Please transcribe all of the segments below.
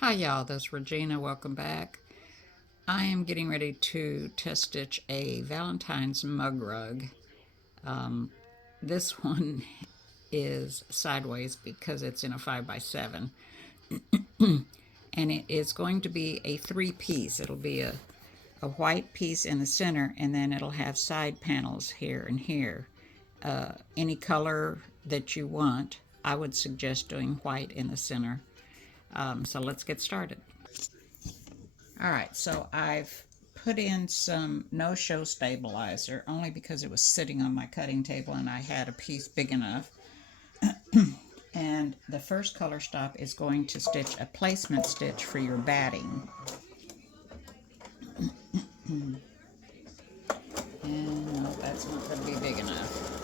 Hi y'all, this is Regina. Welcome back. I am getting ready to test stitch a Valentine's mug rug. This one is sideways because it's in a 5x7, and it is going to be a three-piece. It'll be a white piece in the center, and then it'll have side panels here and here. Any color that you want. I would suggest doing white in the center. So let's get started. All right, so I've put in some no-show stabilizer only because it was sitting on my cutting table and I had a piece big enough. And the first color stop is going to stitch a placement stitch for your batting. And no, that's not going to be big enough.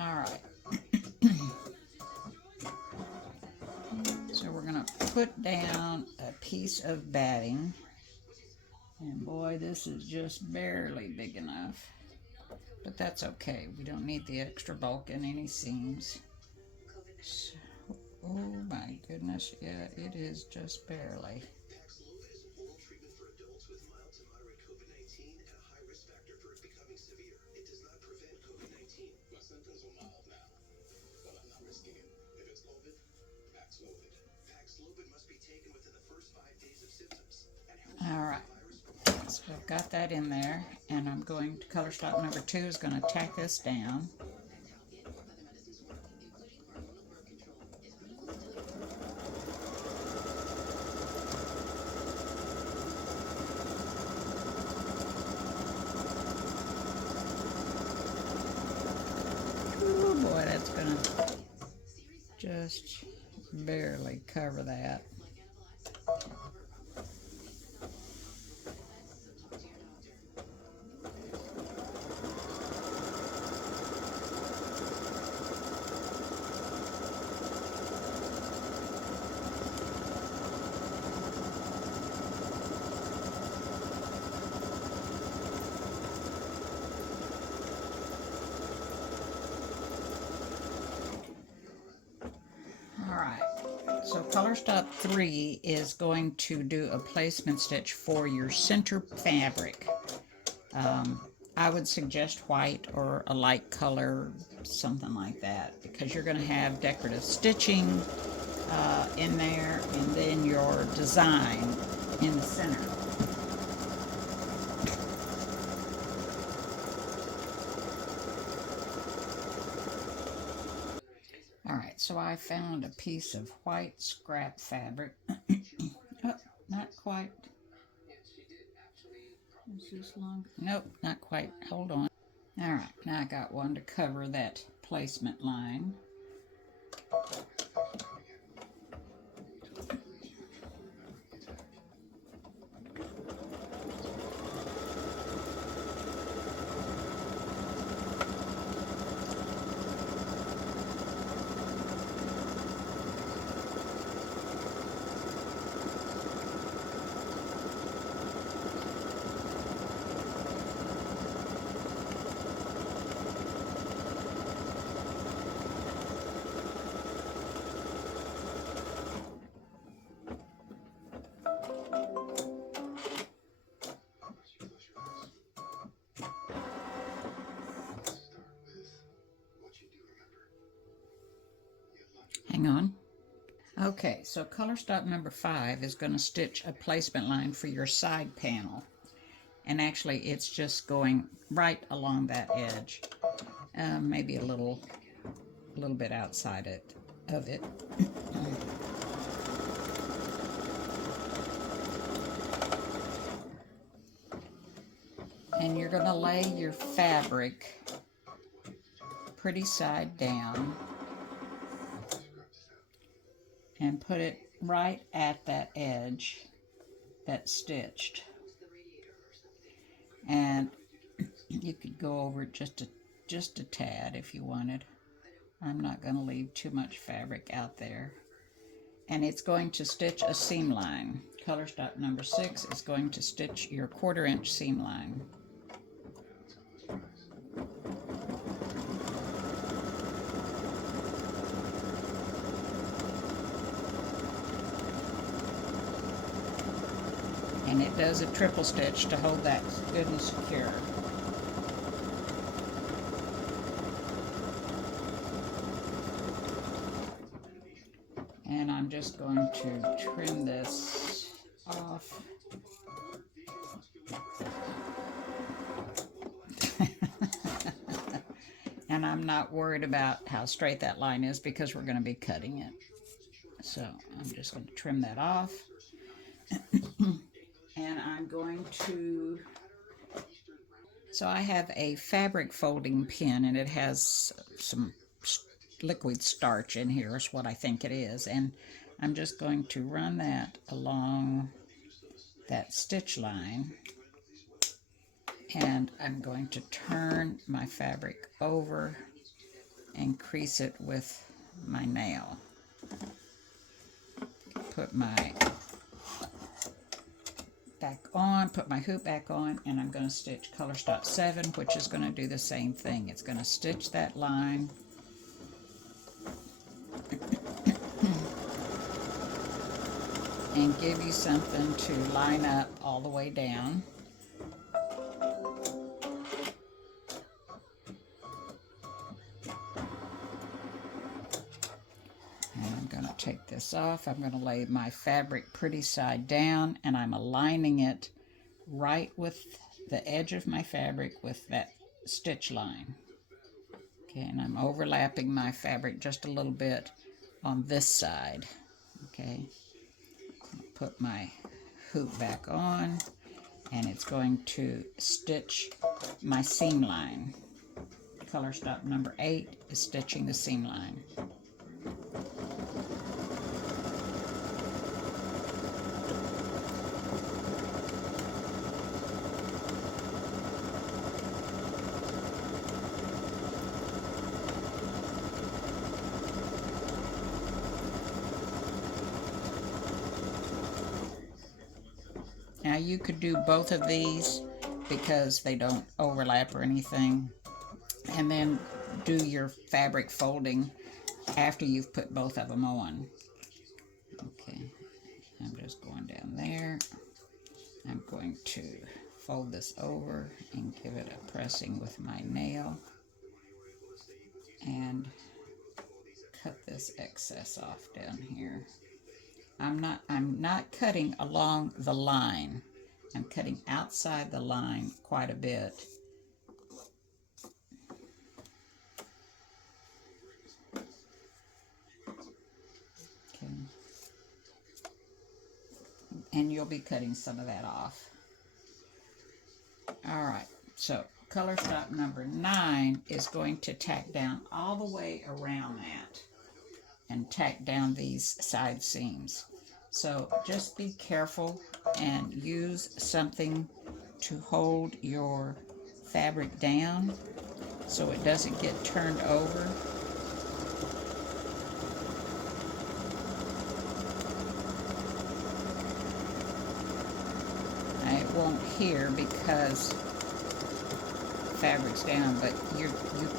All right. So we're going to put down a piece of batting. And boy, this is just barely big enough. But that's okay. We don't need the extra bulk in any seams. So, oh my goodness, yeah, it is just barely. All right, so I've got that in there, and I'm going to color stop number 2 is going to tack this down. Oh boy, that's going to just barely cover that. All right, so color stop 3 is going to do a placement stitch for your center fabric. I would suggest white or a light color, something like that, because you're going to have decorative stitching in there, and then your design in the center. All right, so I found a piece of white scrap fabric. Oh, not quite. Is this long? Nope, not quite. Hold on. All right, now I got one to cover that placement line. Hang on. Okay, so color stop number 5 is going to stitch a placement line for your side panel. And actually it's just going right along that edge. Maybe a little bit outside of it. And you're going to lay your fabric pretty side down and put it right at that edge that's stitched. And you could go over it just a tad if you wanted. I'm not going to leave too much fabric out there. And it's going to stitch a seam line. Color stop number 6 is going to stitch your 1/4 inch seam line. And it does a triple stitch to hold that good and secure. And I'm just going to trim this off. And I'm not worried about how straight that line is because we're going to be cutting it. So I'm just going to trim that off. And I'm going to, so I have a fabric folding pin, and it has some liquid starch in here is what I think it is. And I'm just going to run that along that stitch line. And I'm going to turn my fabric over and crease it with my nail. Put my back on, put my hoop back on, and I'm going to stitch color stop 7, which is going to do the same thing. It's going to stitch that line and give you something to line up all the way down. And I'm going to take this off. I'm going to lay my fabric pretty side down, and I'm aligning it right with the edge of my fabric with that stitch line. Okay, and I'm overlapping my fabric just a little bit on this side. Okay, put my hoop back on, and it's going to stitch my seam line. Color stop number 8 is stitching the seam line. Now you could do both of these because they don't overlap or anything, and then do your fabric folding after you've put both of them on. Okay, I'm just going down there. I'm going to fold this over and give it a pressing with my nail and cut this excess off down here. I'm not cutting along the line. I'm cutting outside the line quite a bit. Okay. And you'll be cutting some of that off. All right, so color stop number 9 is going to tack down all the way around that and tack down these side seams. So just be careful and use something to hold your fabric down so it doesn't get turned over. Now, it won't here because fabric's down, but you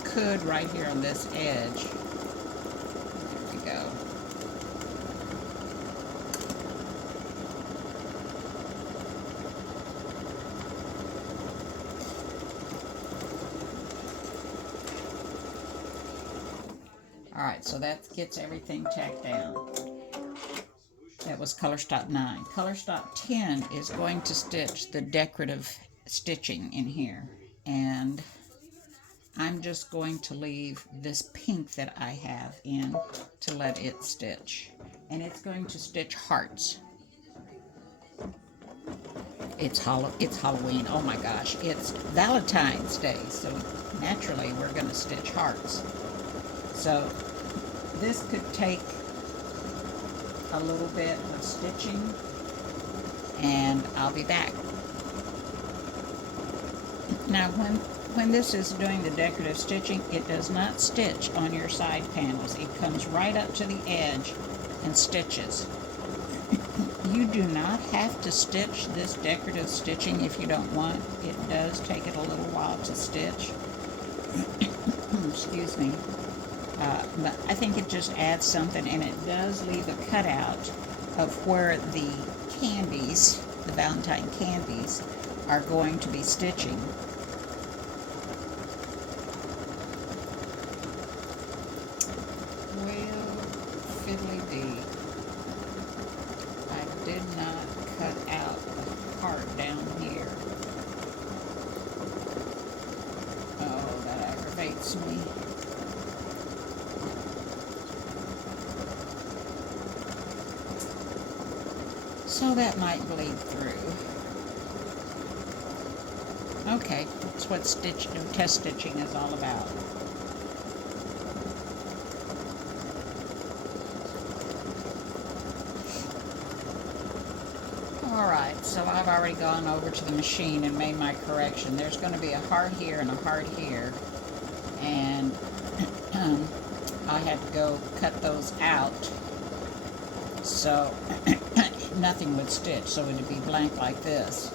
could right here on this edge. There we go. Alright, so that gets everything tacked down. That was color stop 9. Color stop 10 is going to stitch the decorative stitching in here. And I'm just going to leave this pink that I have in to let it stitch. And it's going to stitch hearts. It's Halloween. Oh my gosh. It's Valentine's Day. So naturally we're going to stitch hearts. So this could take a little bit of stitching, and I'll be back. Now when this is doing the decorative stitching, it does not stitch on your side panels. It comes right up to the edge and stitches. You do not have to stitch this decorative stitching if you don't want. It does take it a little while to stitch. Excuse me. But I think it just adds something, and it does leave a cutout of where the candies, the Valentine candies, are going to be stitching. Well, fiddly dee. I did not cut out the heart down here. Oh, that aggravates me. So that might bleed through. Okay, that's what test stitching is all about. Alright, so I've already gone over to the machine and made my correction. There's going to be a heart here and a heart here. And I had to go cut those out. So nothing would stitch, so it would be blank like this.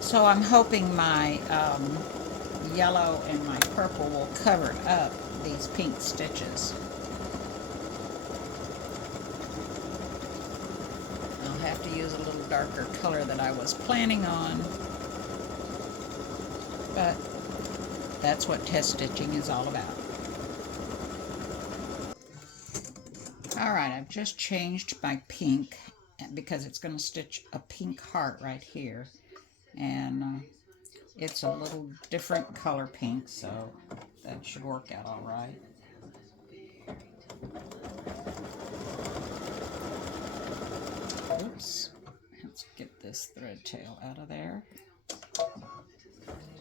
So I'm hoping my yellow and my purple will cover up these pink stitches. I'll have to use a little darker color that I was planning on, but that's what test stitching is all about. Alright, I've just changed my pink because it's going to stitch a pink heart right here. And it's a little different color pink, so that should work out all right. Oops, let's get this thread tail out of there.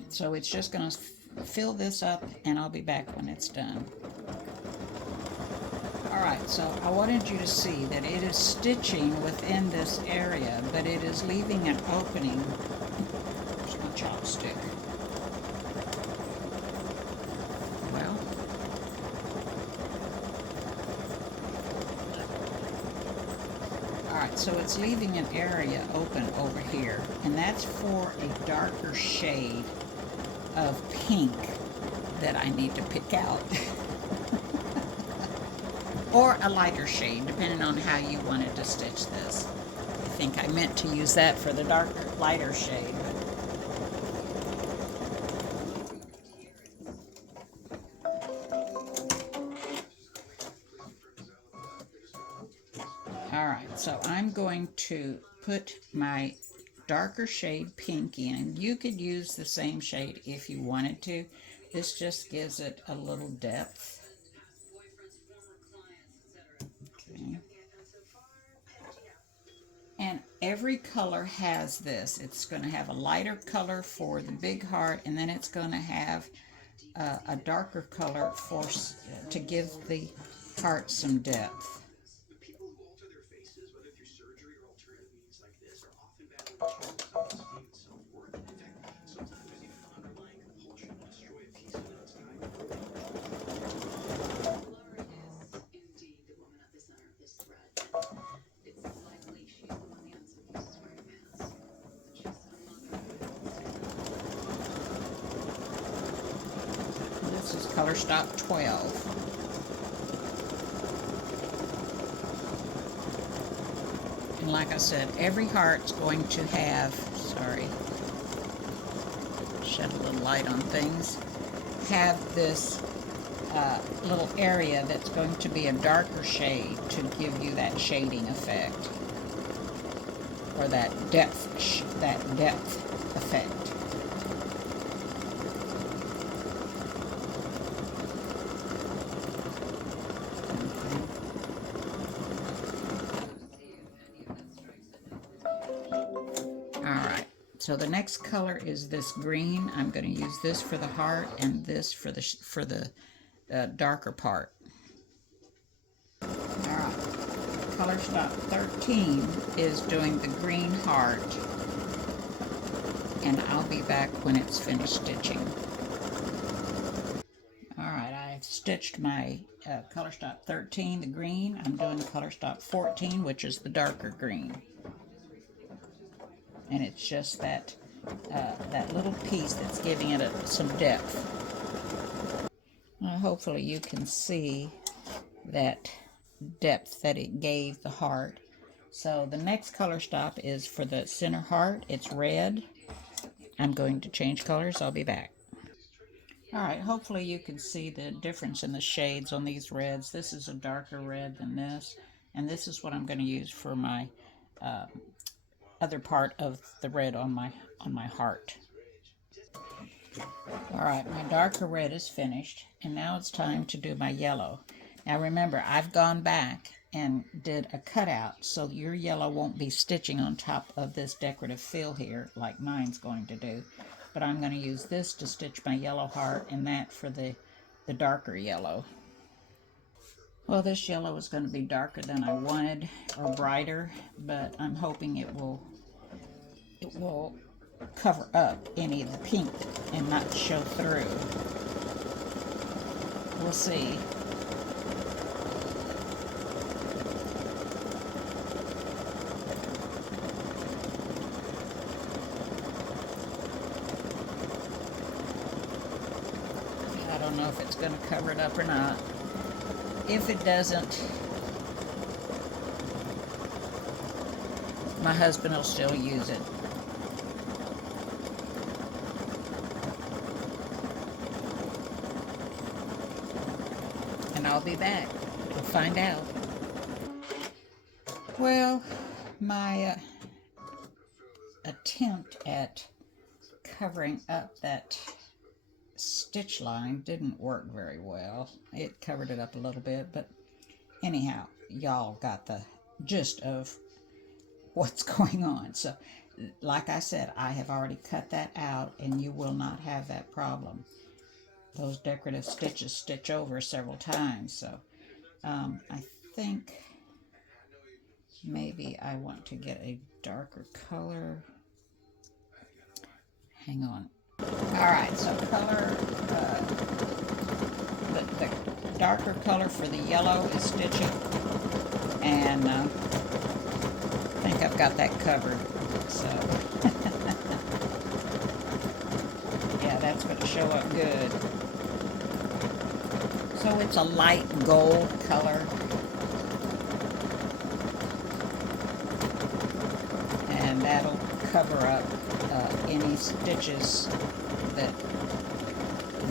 So it's just going to fill this up, and I'll be back when it's done. Alright, so I wanted you to see that it is stitching within this area, but it is leaving an opening. There's my chopstick. Well, alright, so it's leaving an area open over here, and that's for a darker shade of pink that I need to pick out. Or a lighter shade, depending on how you wanted to stitch this. I think I meant to use that for the darker, lighter shade. Alright, so I'm going to put my darker shade pink in. You could use the same shade if you wanted to. This just gives it a little depth. Okay. And every color has this. It's going to have a lighter color for the big heart, and then it's going to have a darker color to give the heart some depth. This is color stock 12. And like I said, every heart's going to have, sorry, shed a little light on things, have this little area that's going to be a darker shade to give you that shading effect, or that depth effect. So the next color is this green. I'm going to use this for the heart and this for the darker part. All right. Color stock 13 is doing the green heart, and I'll be back when it's finished stitching. I've stitched my color stock 13, the green. I'm doing color stock 14, which is the darker green. And it's just that that little piece that's giving it some depth. Hopefully you can see that depth that it gave the heart. So the next color stop is for the center heart. It's red. I'm going to change colors. I'll be back. Alright, hopefully you can see the difference in the shades on these reds. This is a darker red than this, and this is what I'm going to use for my other part of the red on my heart. Alright, my darker red is finished, and now it's time to do my yellow. Now remember, I've gone back and did a cutout so your yellow won't be stitching on top of this decorative fill here like mine's going to do. But I'm going to use this to stitch my yellow heart and that for the darker yellow. Well, this yellow is going to be darker than I wanted, or brighter, but I'm hoping it will cover up any of the pink and not show through. We'll see. I don't know if it's going to cover it up or not. If it doesn't, my husband will still use it. And I'll be back to find out. Well, my attempt at covering up that stitch line didn't work very well. It covered it up a little bit, but anyhow, y'all got the gist of what's going on. So, like I said, I have already cut that out, and you will not have that problem. Those decorative stitches stitch over several times, so I think maybe I want to get a darker color. Hang on. Alright, so color, the darker color for the yellow is stitching, and I think I've got that covered, so yeah, that's going to show up good. So it's a light gold color, and that'll cover up any stitches that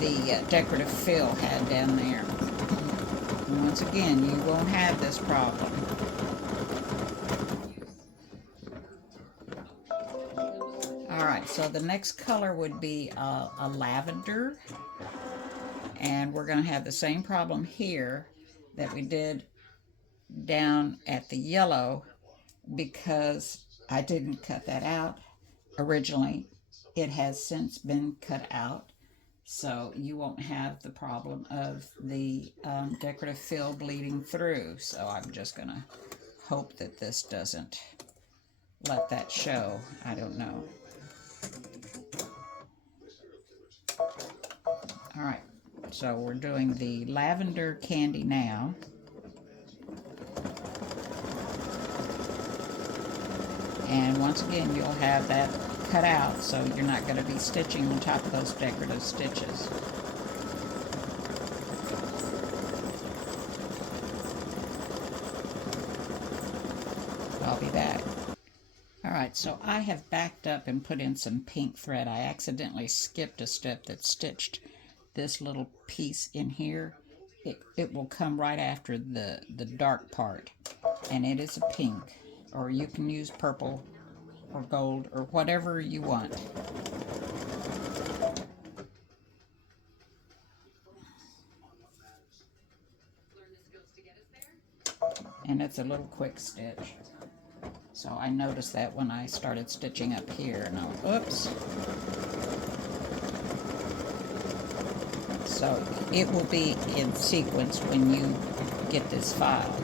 the decorative fill had down there. And once again, you won't have this problem. Alright, so the next color would be a lavender, and we're going to have the same problem here that we did down at the yellow, because I didn't cut that out originally. It has since been cut out, so you won't have the problem of the decorative fill bleeding through. So I'm just going to hope that this doesn't let that show. I don't know. Alright, so we're doing the lavender candy now. And once again, you'll have that cut out, so you're not going to be stitching on top of those decorative stitches. I'll be back. Alright, so I have backed up and put in some pink thread. I accidentally skipped a step that stitched this little piece in here. It will come right after the dark part, and it is a pink, or you can use purple or gold or whatever you want. And it's a little quick stitch. So I noticed that when I started stitching up here, and I went, oops. So it will be in sequence when you get this file.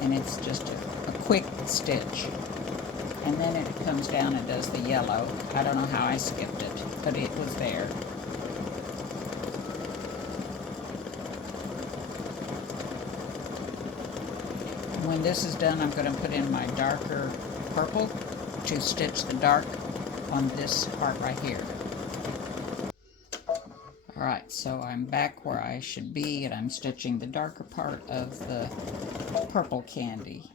And it's just a quick stitch. And then it comes down and does the yellow. I don't know how I skipped it, but it was there. when this is done, I'm going to put in my darker purple to stitch the dark on this part right here. Alright, so I'm back where I should be, and I'm stitching the darker part of the purple candy.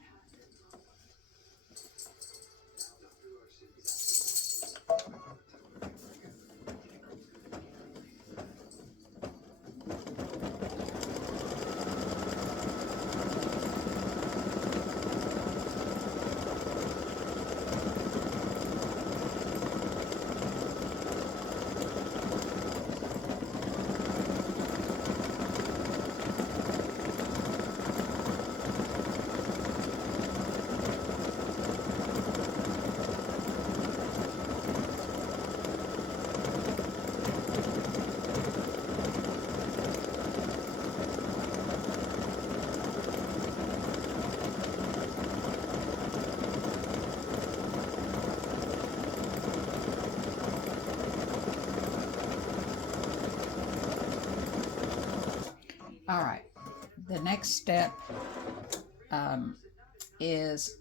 All right, the next step is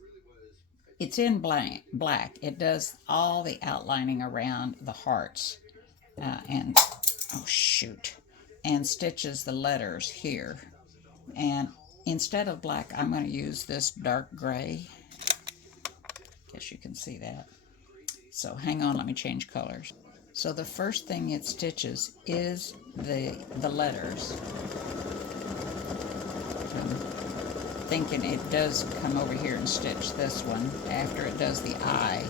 it's in black. It does all the outlining around the hearts and, oh shoot, and stitches the letters here. And instead of black, I'm going to use this dark gray. Guess you can see that. So hang on, let me change colors. So the first thing it stitches is the letters. Thinking it does come over here and stitch this one after it does the I.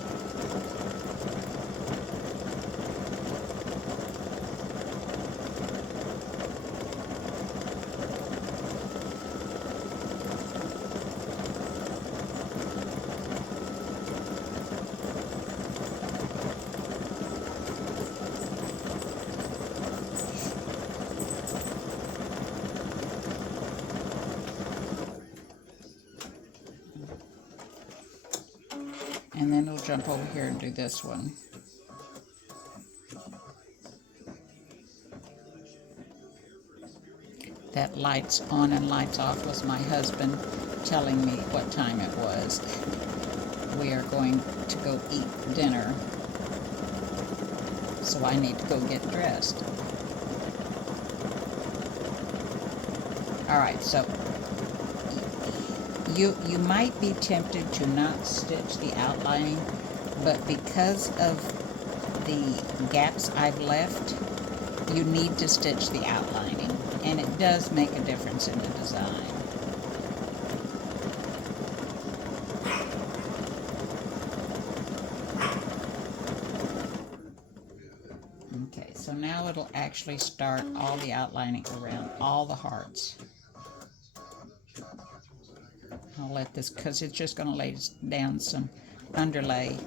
And then it'll jump over here and do this one. That lights on and lights off was my husband telling me what time it was. We are going to go eat dinner, so I need to go get dressed. Alright, so you might be tempted to not stitch the outlining, but because of the gaps I've left, you need to stitch the outlining, and it does make a difference in the design. Okay, so now it'll actually start all the outlining around all the hearts. I'll let this, because it's just going to lay down some underlay,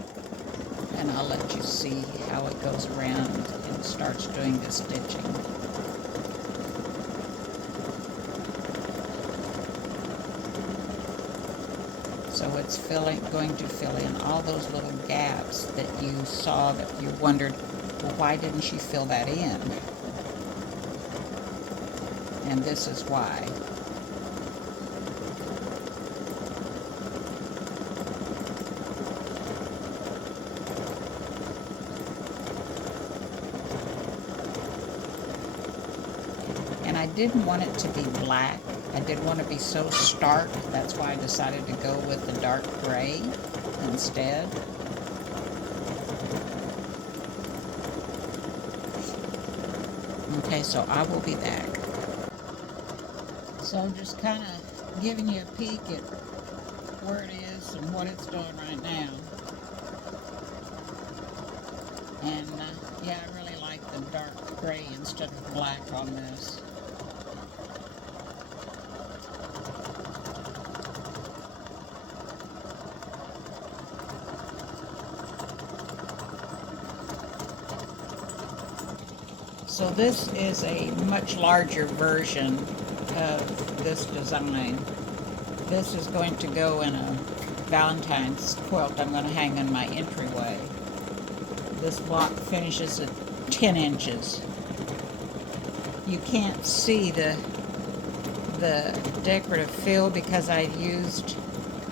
and I'll let you see how it goes around and starts doing the stitching. So it's going to fill in all those little gaps that you saw that you wondered, well, why didn't she fill that in? And this is why. And I didn't want it to be black. I didn't want to be so stark. That's why I decided to go with the dark gray instead. Okay, so I will be back. So I'm just kind of giving you a peek at where it is and what it's doing right now. And yeah, I really like the dark gray instead of black on this. So this is a much larger version of this design. This is going to go in a Valentine's quilt I'm going to hang in my entryway. This block finishes at 10 inches. You can't see the the decorative fill because I used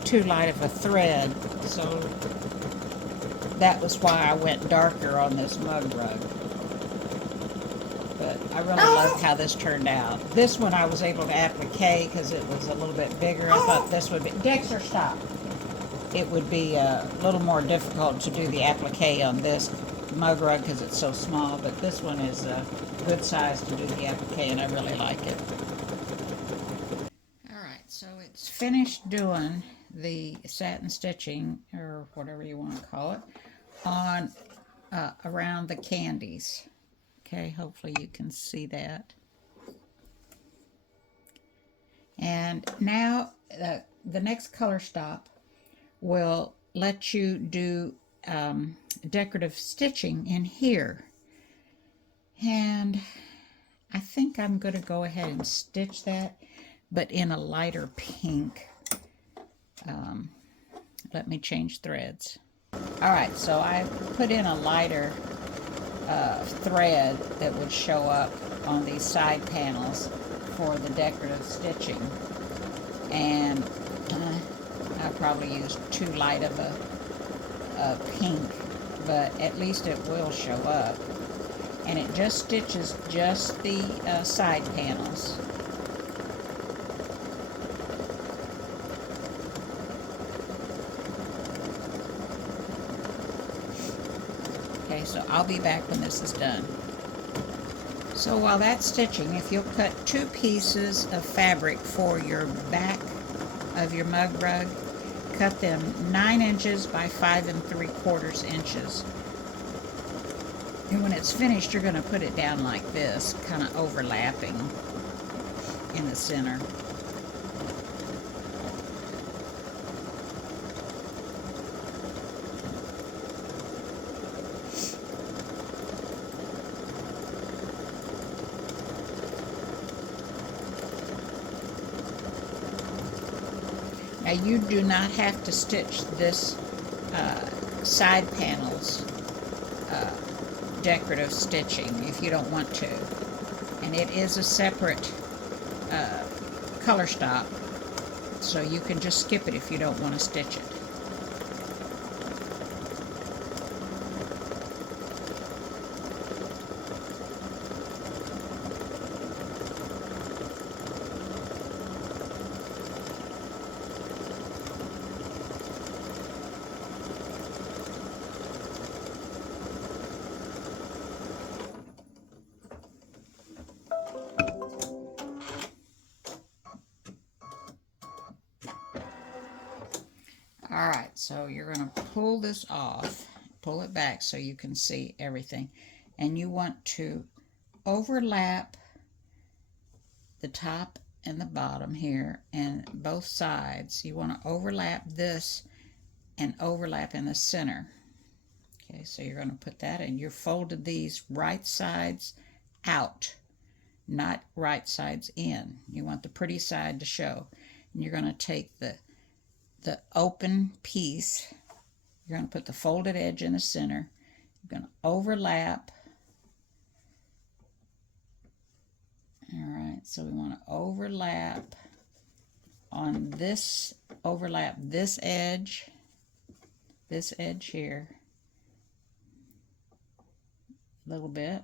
too light of a thread, so that was why I went darker on this mug rug. But I really love how this turned out. This one I was able to applique because it was a little bit bigger. I thought this would be... Dexter, stop. It would be a little more difficult to do the applique on this mug rug because it's so small, but this one is a good size to do the applique, and I really like it. Alright, so it's finished doing the satin stitching, or whatever you want to call it, on around the candies. Okay, hopefully you can see that. And now the next color stop will let you do decorative stitching in here. And I think I'm going to go ahead and stitch that, but in a lighter pink. Let me change threads. Alright, so I put in a lighter thread that would show up on these side panels for the decorative stitching. And I probably used too light of a pink, but at least it will show up. And it just stitches just the side panels. Okay, so I'll be back when this is done. So while that's stitching, if you'll cut 2 pieces of fabric for your back of your mug rug, cut them 9 inches by 5 3/4 inches. And when it's finished, you're going to put it down like this, kind of overlapping in the center. Now you do not have to stitch this side panels decorative stitching if you don't want to. And it is a separate color stop, so you can just skip it if you don't want to stitch it. Alright, so you're going to pull this off, pull it back so you can see everything. And you want to overlap the top and the bottom here and both sides. You want to overlap this and overlap in the center. Okay, so you're going to put that in. You folded these right sides out, not right sides in. You want the pretty side to show. And you're going to take the open piece, you're going to put the folded edge in the center, you're going to overlap. Alright, so we want to overlap on this, overlap this edge here a little bit,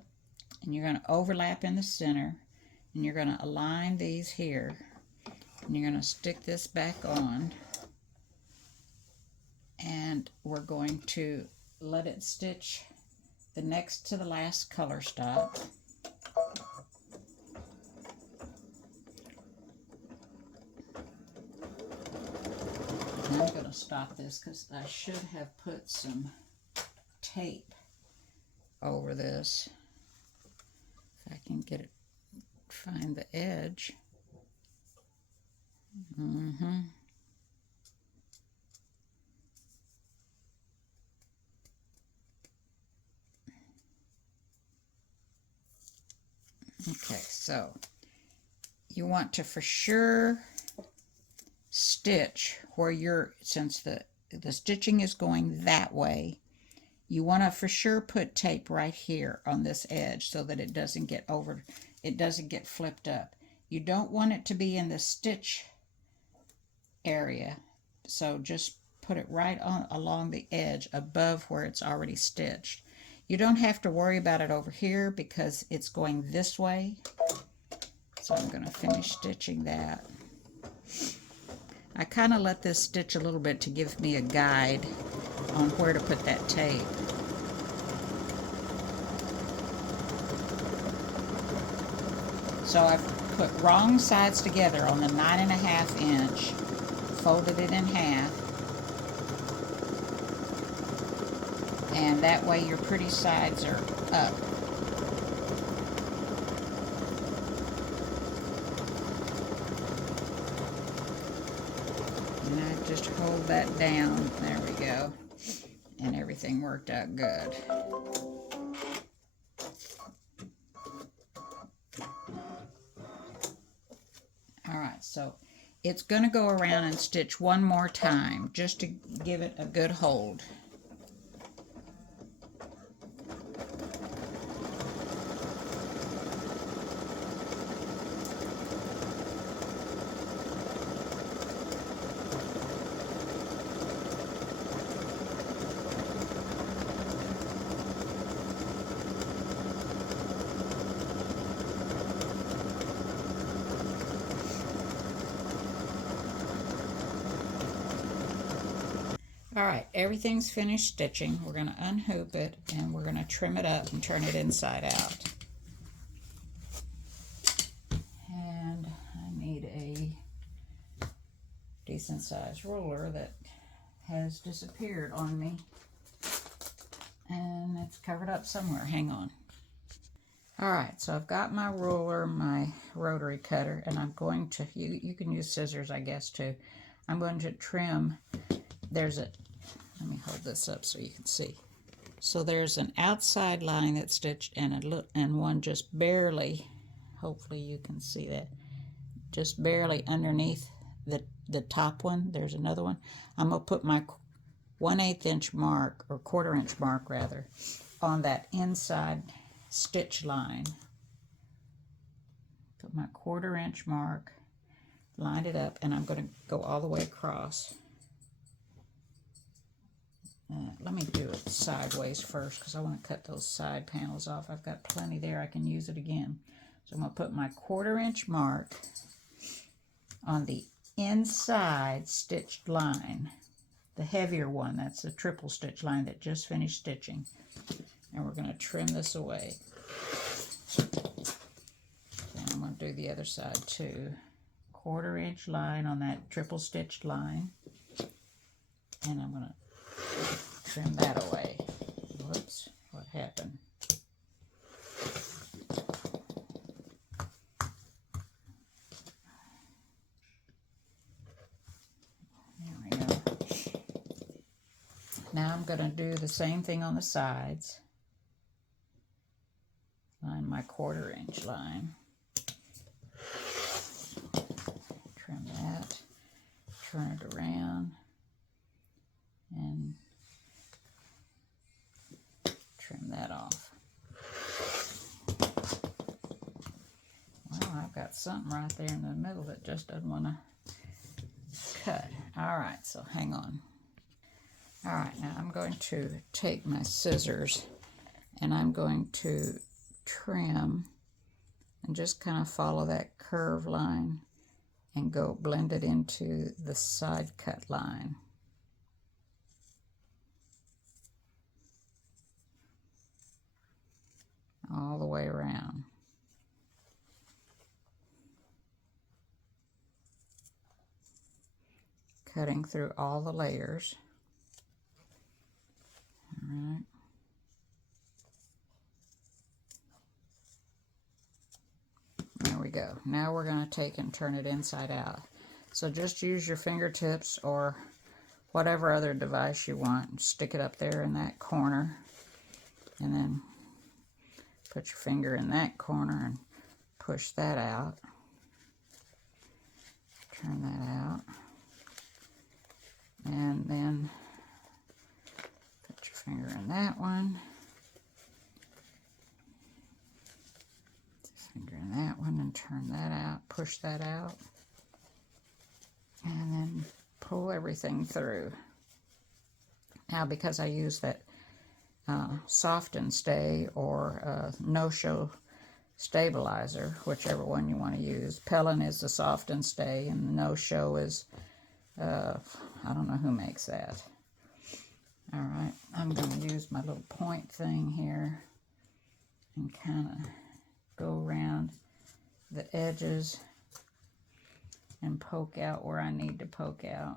and you're going to overlap in the center, and you're going to align these here, and you're going to stick this back on. And we're going to let it stitch the next to the last color stop. And I'm going to stop this because I should have put some tape over this. If I can get it, find the edge. Okay, so you want to for sure stitch where you're, since the stitching is going that way, you want to for sure put tape right here on this edge so that it doesn't get flipped up. You don't want it to be in the stitch area, so just put it right on along the edge above where it's already stitched. You don't have to worry about it over here because it's going this way. So I'm going to finish stitching that. I kind of let this stitch a little bit to give me a guide on where to put that tape. So I've put wrong sides together on the 9.5 inch, folded it in half, and that way your pretty sides are up. And I just hold that down, there we go, and everything worked out good. Alright, so it's going to go around and stitch one more time just to give it a good hold. Alright, everything's finished stitching. We're going to unhoop it and we're going to trim it up and turn it inside out. And I need a decent sized ruler that has disappeared on me. And it's covered up somewhere. Hang on. Alright, so I've got my ruler, my rotary cutter, and I'm going to, you can use scissors I guess too. I'm going to trim, let me hold this up so you can see. So there's an outside line that's stitched and one just barely, hopefully you can see that, just barely underneath the top one. There's another one. I'm going to put my 1/8 inch mark, or 1/4 inch mark rather, on that inside stitch line. Put my 1/4 inch mark, line it up, and I'm going to go all the way across. Let me do it sideways first because I want to cut those side panels off. I've got plenty there. I can use it again. So I'm going to put my 1/4 inch mark on the inside stitched line, the heavier one. That's the triple stitch line that just finished stitching. And we're going to trim this away. And I'm going to do the other side too. 1/4 inch line on that triple stitched line. And I'm going to trim that away. Whoops, what happened? There we go. Now I'm going to do the same thing on the sides. Line my 1/4 inch line. Trim that. Turn it around. And trim that off. Well, I've got something right there in the middle that just doesn't want to cut. Alright, so hang on. Alright, now I'm going to take my scissors and I'm going to trim and just kind of follow that curve line and go blend it into the side cut line. All the way around. Cutting through all the layers. Alright. There we go. Now we're going to take and turn it inside out. So just use your fingertips or whatever other device you want. Stick it up there in that corner. And then put your finger in that corner and push that out. Turn that out. And then put your finger in that one. finger in that one and turn that out, push that out, and then pull everything through. Now, because I use that soft and stay or no-show stabilizer, whichever one you want to use. Pellin is the soft and stay, and the no-show is, I don't know who makes that. All right, I'm going to use my little point thing here and kind of go around the edges and poke out where I need to poke out.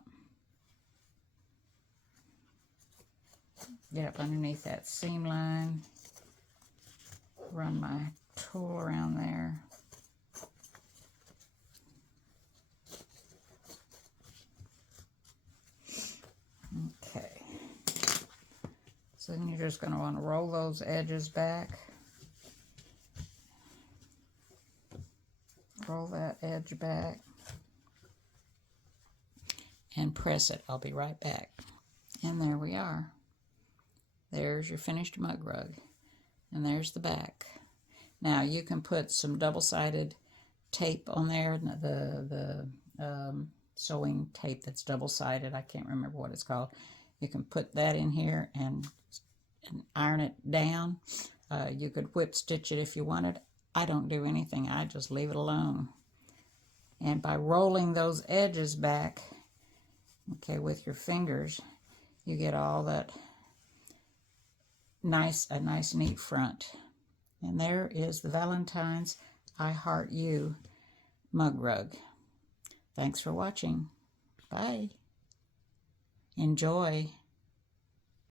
Get up underneath that seam line, run my tool around there. Okay. So then you're just going to want to roll those edges back. Roll that edge back. And press it. I'll be right back. And there we are. There's your finished mug rug. And there's the back. Now you can put some double-sided tape on there, the sewing tape that's double-sided. I can't remember what it's called. You can put that in here and iron it down. You could whip stitch it if you wanted. I don't do anything. I just leave it alone. And by rolling those edges back, okay, with your fingers, you get all that a nice neat front. And there is the Valentine's I Heart U mug rug. Thanks for watching. Bye. Enjoy.